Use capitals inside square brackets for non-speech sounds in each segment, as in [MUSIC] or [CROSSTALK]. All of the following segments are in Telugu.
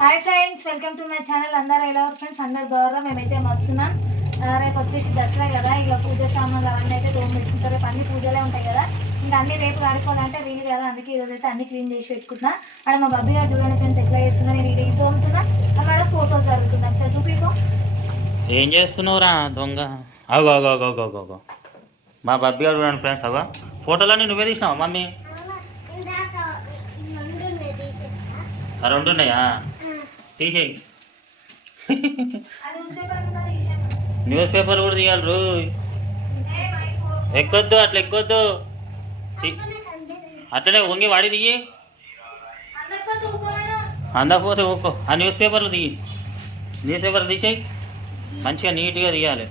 Hi friends welcome to my channel అందరూ ఎలా ఉన్నారు ఫ్రెండ్స్ అందరు బాగా మేమైతే మస్తున్నాం. రేపు వచ్చేసి దసరా కదా. ఇక పూజ సామాన్లు అవన్నీ అయితే దోమ పెట్టుకుంటారు. రేపు అన్ని పూజలే ఉంటాయి కదా. ఇంకా అన్ని రేపు వాడుకోవాలంటే వీలు కదా. అందుకే ఈరోజు అయితే అన్ని క్లీన్ చేసి పెట్టుకుంటున్నా. అక్కడ మా బబ్బీ గారు చూడండి ఫ్రెండ్స్ ఎట్లా చేస్తున్నా నేను ఇది తోముతున్నా. అక్కడ ఫోటోస్ జరుగుతుంది ఒకసారి చూపిపో ఏం చేస్తున్నావురా దొంగ? అగో అగో అగో అగో అగో, అగో. మా బబ్బీ గారు చూడండి ఫ్రెండ్స్ అగో. ఫోటోలన్నీ నువ్వే తీసినావా మమ్మీ? ఆ రెండు ఉన్నాయా? తీసేయి. న్యూస్ పేపర్ కూడా తీయాలి రో. ఎక్కొద్దు అట్లా ఎక్కొద్దు. అట్లనే వంగి వాడి దిగి అందకపోతే ఒక్కో ఆ న్యూస్ పేపర్లు దిగి న్యూస్ పేపర్ తీసేయి. మంచిగా నీట్గా తీయాలి.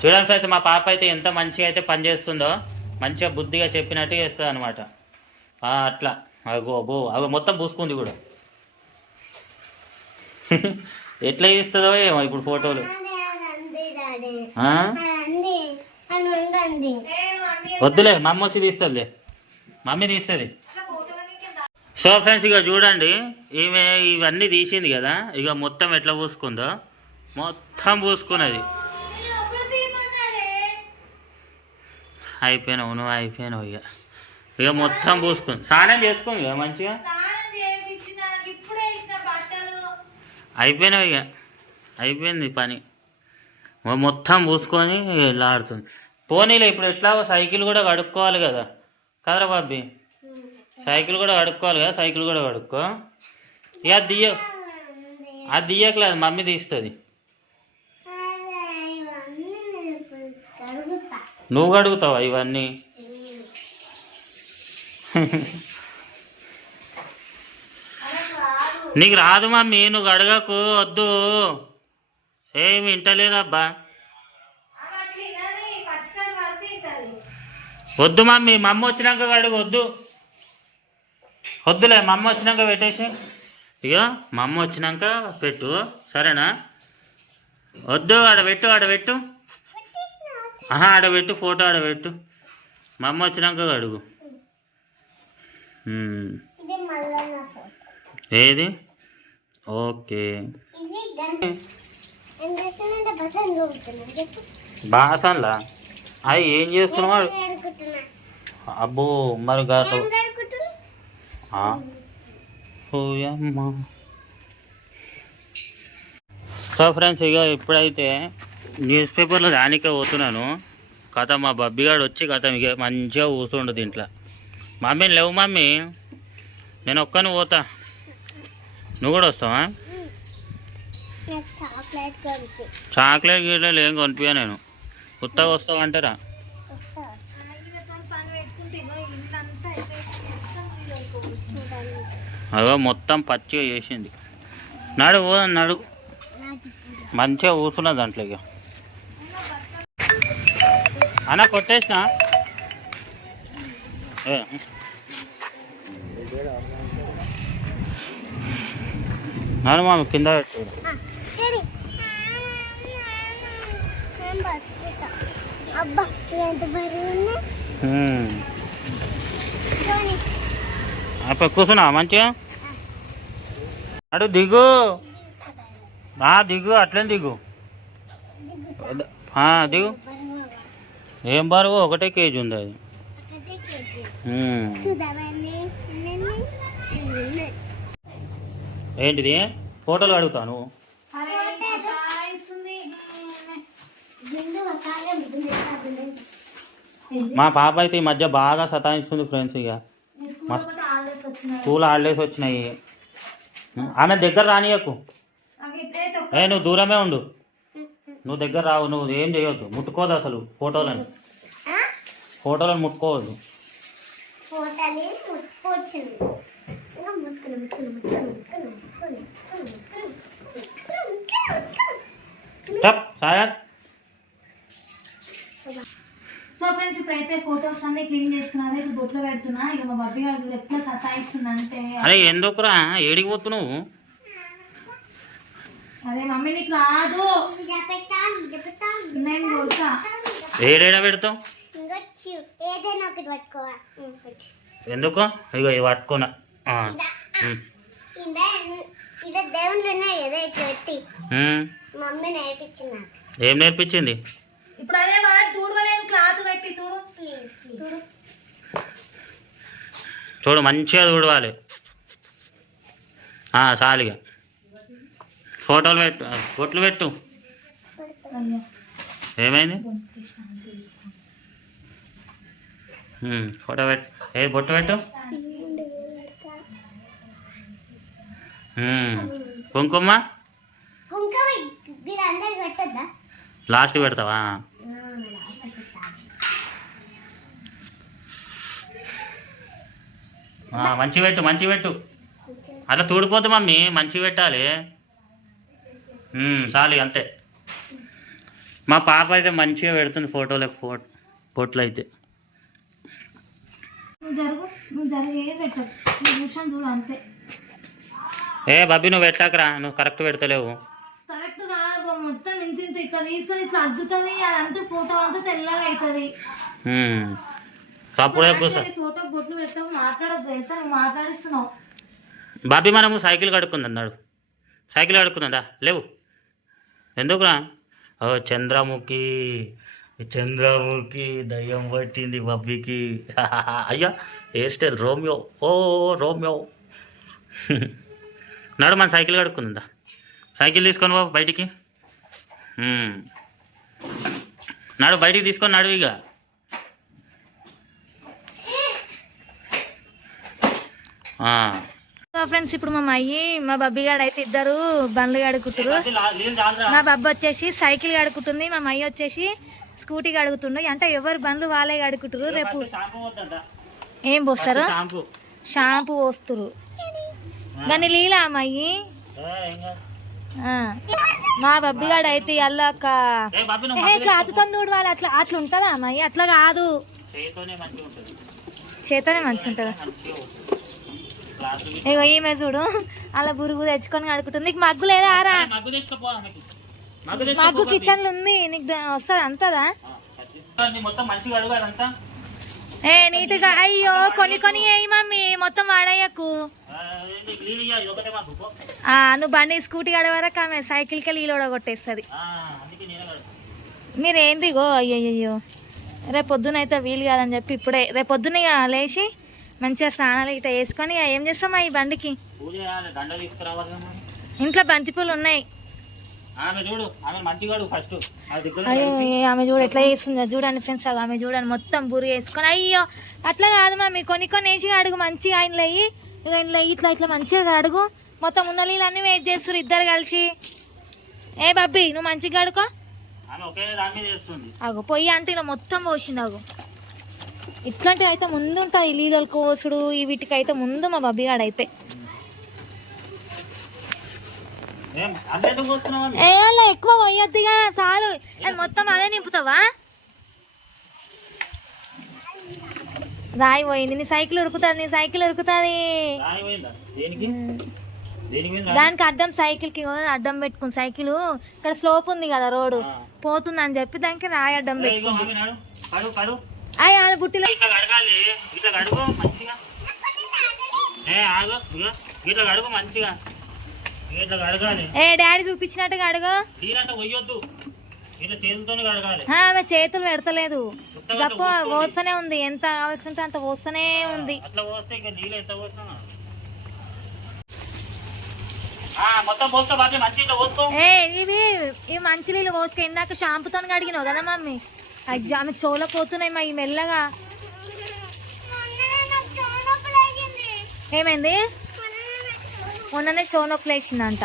చూడండి ఫ్రెండ్స్ మా పాప అయితే ఎంత మంచిగా అయితే పనిచేస్తుందో మంచిగా బుద్ధిగా చెప్పినట్టు చేస్తుంది అనమాట అట్లా. అగో అగో మొత్తం పూసుకుంది కూడా. ఎట్లా ఇస్తుందో ఏమో ఇప్పుడు ఫోటోలు. వద్దులే మమ్మ వచ్చి తీస్తుందిలే. మమ్మీ తీస్తుంది. సో ఫ్రెండ్స్ ఇక చూడండి ఈమె ఇవన్నీ తీసింది కదా ఇక మొత్తం ఎట్లా పూసుకుందో. మొత్తం పూసుకున్నది. అయిపోయినావు నువ్వు అయిపోయినావు ఇక ఇక మొత్తం పూసుకుంది స్నానం చేసుకోండి ఇక మంచిగా స్నానం చేయించిన ఇప్పుడే ఇచ్చిన బట్టలు అయిపోయినావు ఇక. అయిపోయింది పని. మొత్తం పూసుకొని లాడుతుంది. పోనీలే ఇప్పుడు ఎట్లా సైకిల్ కూడా కడుక్కోవాలి కదా. కదరా బాబీ? సైకిల్ కూడా కడుక్కోవాలి కదా సైకిల్ కూడా కడుక్కో. ఇక అది దియ్య అది దియ్యకలేదు మమ్మీ తీస్తుంది. నువ్వు కడుగుతావా ఇవన్నీ? [LAUGHS] నీకు రాదు మమ్మీ నువ్వు అడగకు వద్దు. ఏమి వింటలేదబ్బా. వద్దు మమ్మీ మా అమ్మ వచ్చినాక అడుగు వద్దు. వద్దులే మా అమ్మ వచ్చినాక పెట్టేసి. ఇక మా అమ్మ వచ్చినాక పెట్టు సరేనా? వద్దు ఆడ పెట్టు ఆడ పెట్టు. ఆహా ఆడ పెట్టు ఫోటో ఆడ పెట్టు. మా అమ్మ వచ్చినాక అడుగు. ఏది? ఓకే. బాసన్లా? అవి ఏం చేస్తున్నావు అబ్బో మరి గారు సో ఫ్రెండ్స్ ఇక ఇప్పుడైతే న్యూస్ పేపర్లో దానికే పోతున్నాను. కథ మా బబ్బిగాడు వచ్చి కథ ఇక మంచిగా కూర్చుండు దీంట్లో. మమ్మీ లేవు మమ్మీ. నేను ఒక్కని పోతా. నువ్వు కూడా వస్తావా? చాక్లెట్ గీట్లెట్ ఏం కొనిపించా నేను. కొత్తగా వస్తావా అంటారా. అదో మొత్తం పచ్చిగా చేసింది. నడు నడు. మంచిగా కూర్చున్నా దాంట్లో ఇక అన్న కొట్టేసిన? నడు మామ కింద. అప్పుడు కూర్చున్నా మంచిగా? అడు దిగు. ఆ, దిగు అట్లనే దిగు. దిగు. ఏం బరువు? ఒకటే కేజీ ఉంది అది. ఏంటిది? ఫోటోలు అడుగుతాను. మా పాప అయితే ఈ మధ్య బాగా సతాయిస్తుంది ఫ్రెండ్స్ ఇక. మస్తు స్కూల్ హాలిడేస్ వచ్చినాయి. ఆమె దగ్గర రానియకు. ఏ నువ్వు దూరమే ఉండు. నువ్వు దగ్గర రావు నువ్వు ఏం చేయొద్దు. ముట్టుకోదు అసలు ఫోటోలను. ఫోటోలను ముట్టుకోవద్దు. ఫోటోలు టప్ సాయత్ సో ఫ్రెండ్స్ ఇప్పుడైతే ఫొటోస్ అన్ని క్లీన్ చేసుకున్నాను. ఇప్పుడు బొట్లు పెడుతున్నా. ఇక మా బబ్బీ గారు ఎట్లా సతాయిస్తుంది అంటే అరే ఎందుకురా? ఏడికి పోతున్నావు? అరే మమ్మీ నీకు రాదు. నేను కొడతా ఏడేడ పెడతావు? ఇంకొచ్చి ఏదైనా ఒకటి పట్టుకోవా ఉం, పెట్టు. ఎందుకు ఇగో ఇది. పట్టుకున్నా ఆ, ఉమ్. ఇలా దేవుళ్ళు ఉన్నాయి కదా ఇట్లా పెట్టి ఉమ్. మమ్మీ నేర్పించింది నాకు. ఏం నేర్పించింది? ఇప్పుడు అదే బాగా తూడవలేని క్లాత్ పెట్టి తూడు ప్లీజ్ ప్లీజ్. తూడు చూడు మంచిగా చూడవాలి ఆ, చాలిగా ఫోటోలు పెట్టు బొట్లు పెట్టు. ఏమైంది? ఫోటో పెట్టు. ఏ బొట్టు పెట్టు. కుంకుమ? లాస్ట్ పెడతావా? ఆ, మంచి పెట్టు మంచి పెట్టు. అట్లా తూడిపోతే మమ్మీ మంచి పెట్టాలి. చాలు అంతే. మా పాప అయితే మంచిగా పెడుతుంది ఫోటోలకు ఫోటో ఫోటోలు అయితే నువ్వు జరుగు నువ్వు జరుగు ఏది పెట్టదు నువ్వు చూడు అంతే. ఏ బబ్బీ నువ్వు పెట్టాకరా నువ్వు కరెక్ట్ పెడతలేవు. కరెక్ట్ కాదు బాబు, మొత్తం ఇంత ఇంత ఇట్లా తీస్తుంది ఇట్లా అద్దుతుంది అదంతా ఫోటో అంతా తెల్లగా అవుతుంది ఉమ్. అప్పుడే కూర్చో ఫోటో బొట్లు పెట్టావు మాట్లాడద్దు. తెలుసా నువ్వు మాట్లాడిస్తున్నావు. బాబీ మనము సైకిల్ కడుక్కుంది అన్నాడు సైకిల్ కడుక్కుందా లేవు. ఎందుకురా? ఓ చంద్రముఖి చంద్రముఖి దయ్యం పట్టింది బబ్బీకి [LAUGHS] అయ్యా హెయిర్ స్టైల్ రోమియో. ఓ రోమియో. [LAUGHS] నాడు మన సైకిల్ కడుక్కుందా? సైకిల్ తీసుకొని బాబు బయటికి. నాడు బయటికి తీసుకొని నడు ఇక ఆ. ఫ్రెండ్స్ ఇప్పుడు మా అయ్యి మా బబ్బీ గాడు అయితే ఇద్దరు బండ్లు కడుగుతురు మా బబ్బు వచ్చేసి సైకిల్ కడుగుతుంది మా మయ్య వచ్చేసి స్కూటీ కడుగుతుండు. అంటే ఎవరు బండ్లు వాళ్ళే కడుగుతురు రేపు ఏం పోస్తారు? షాంపూ. షాంపూ పోస్తురు కానీ లీలా అమ్మాయి మా బబ్బీ గాడు అయితే అల్లాక ఏ బాబు ఏ క్లాత్తో వాళ్ళు అట్లా అట్లా ఉంటుందా అమ్మాయి? అట్లా కాదు. చేతోనే మంచిగా ఉంటుంది. ఇగో ఈమె చూడు అలా బురుగు తెచ్చుకొని కడుకుంటుంది. నీకు మగ్గు లేదా? ఆరా మగ్గు కిచెన్లో ఉంది. నీకు వస్తుంది? అంతదా? ఏ నీట్గా అయ్యో కొన్ని కొన్ని వేయి మమ్మీ. మొత్తం వాడయ్యకు. నువ్వు బండి స్కూటీ ఆడే వరకు ఆమె సైకిల్కి వెళ్ళి ఈలోడ కొట్టేస్తుంది. మీరు ఏంది గో అయ్యయ్యో రేపు పొద్దున అయితే వీలు కాదని చెప్పి ఇప్పుడే రేపు పొద్దున లేచి మంచిగా స్నానాలు ఇట్లా వేసుకొని ఏం చేస్తామా ఈ బండికి. ఇంట్లో బంతిపూలు ఉన్నాయి. అయ్యో ఆమె చూడు ఎట్లా చేస్తుందో చూడండి ఫ్రెండ్స్ ఆమె చూడండి మొత్తం బురి వేసుకొని అయ్యో అట్లా కాదు మమ్మీ కొన్ని కొన్ని వేసి అడుగు మంచిగా ఆయన లెయ్యి ఇక ఇంట్లో ఇట్లా ఇట్లా మంచిగా అడుగు. మొత్తం ఉన్న నీళ్ళన్నీ వెయిట్ చేస్తారు ఇద్దరు కలిసి. ఏ బబ్బీ నువ్వు మంచిగా చేస్తుంది. అగు పొయ్యి అంటే ఇలా మొత్తం పోసింది అగు. ఇట్లాంటివి అయితే ముందు ఉంటుంది లీలలు కోసుడు ఈ వీటికి అయితే ముందు మా బబ్బిగాడు అయితే ఏం ఎక్కువ పోయొద్దుగా చాలు మొత్తం అదే నింపుతావా? రాయి పోయింది నీ సైకిల్ ఉరుకుతుంది నీ సైకిల్ ఉరుకుతుంది. దేనికి? అడ్డం సైకిల్కి అడ్డం పెట్టుకుని సైకిల్. ఇక్కడ స్లోప్ ఉంది కదా రోడ్డు. పోతుంది అని చెప్పి దానికి రాయి అడ్డం ఏ, పెట్టు ఇగో ఆమె నాడు. కడు కడు. అయ్యి వాళ్ళ మంచిగా. ఏ డాడీ చూపించినట్టుగా అడుగు. చేతులు పెడతలేదు. జప్ప పోస్తూనే ఉంది. ఎంత కావాల్సి ఉంటే అంత పోస్తూనే ఉంది. అట్లా పోస్తే ఇంకా నీళ్ళు ఎంత ఏ ఇవి ఇవి మంచి నీళ్ళు పోసుక. ఇందాక షాంపుతో కడిగినావు కదా మమ్మీ? అయ్యో ఆమె చోల పోతున్నాయి మా ఈ మెల్లగా. ఏమైంది? మొన్ననే చోనొప్పులు వేసిందంట.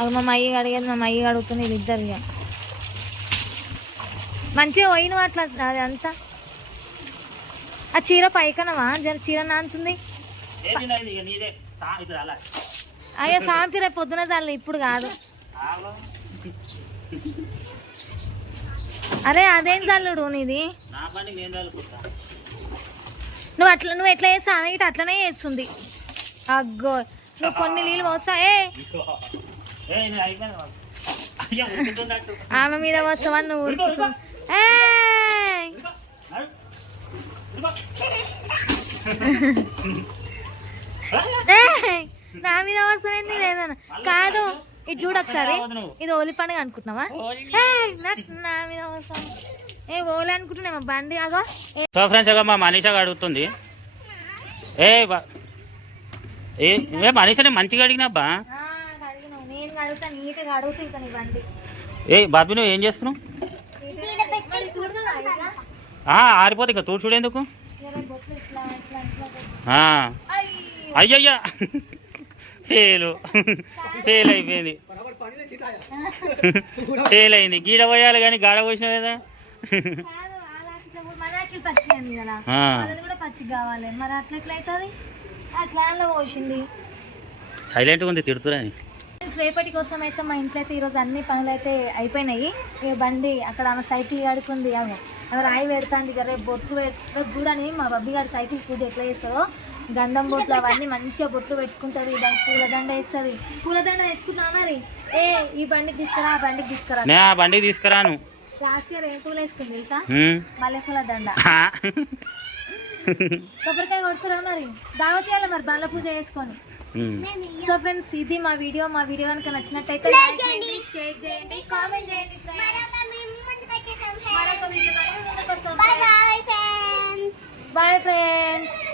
అది మా మయ్యి అడిగేది మా మయ్యి అడుగుతుంది వీళ్ళిద్దరు ఇక మంచిగా పోయినవు అట్లా? అది అంతా? ఆ చీర పైకనవా? జర చీర నాంతుంది. అయ్యో సాంపి రేపు పొద్దున చాలు ఇప్పుడు కాదు. అరే అదేం చల్లుడు నీది? నువ్వు అట్లా నువ్వు ఎట్లా చేస్తావు? ఇటు అట్లనే చేస్తుంది. అగ్గో నువ్వు కొన్ని నీళ్ళు పోస్తావు? ఆమె మీద పోస్తావని నువ్వు [LAUGHS] నా మీద అవసరం ఏంది? లేదన్న కాదు. ఇది చూడు ఒకసారి. ఇది ఓలి పండుగ అనుకుంటున్నావా? నా మీద అవసరం ఏ ఓలి అనుకుంటున్నామా బండి అగో సో ఫ్రెండ్స్ ఇక మా మనీషాగా అడుగుతుంది ఏ ఏ మనీషానే మంచిగా అడిగినాబ్బా నీ బండి. ఏ బాబీ నువ్వు ఏం చేస్తున్నావు? ఆరిపోతే ఇక తూడు చూడేందుకు. అయ్యయ్యా. ఫెయిల్. ఫెయిల్ అయిపోయింది. ఫెయిల్ అయింది. గీడ పోయాలి కానీ గాడ పోసినావు కదా సైలెంట్గా ఉంది తిడుతురని ఫ్రెండ్స్, రేపటి కోసం అయితే మా ఇంట్లో అయితే ఈరోజు అన్ని పనులు అయితే అయిపోయినాయి. ఇక బండి అక్కడ ఆమె సైకిల్ ఆడుకుంది ఆమె ఆమె రాయి పెడతాంది ఇక రేపు పెట్- రేపు చూడని మా బబ్బి గారి సైకిల్ పూజ ఎట్లా చేస్తుందో గంధం బొట్లు అవన్నీ మంచిగా బొట్లు పెట్టుకుంటుంది దానికి పూలదండ వేస్తుంది. పూలదండ తెచ్చుకున్నా మరి? ఏ ఈ బండికి తీసుకురా ఆ బండికి తీసుకురా. ఆ బండికి తీసుకురాను. లాస్ట్ ఇయర్ ఏం పూలు వేసుకుంది తెలుసా? హ్మ్. మల్లెపూల దండ. ఆ. [LAUGHS] కొబ్బరికాయ కొడుతురా మరి? దావతీయాలి మరి బండ్ల పూజ చేసుకొని. సో ఫ్రెండ్స్ ఇది మా వీడియో మా వీడియో కనుక నచ్చినట్టయితే లైక్ చేయండి. షేర్ చేయండి కామెంట్ చేయండి. మరొక వీడియో ముందుకు వస్తాం బాయ్ ఫ్రెండ్స్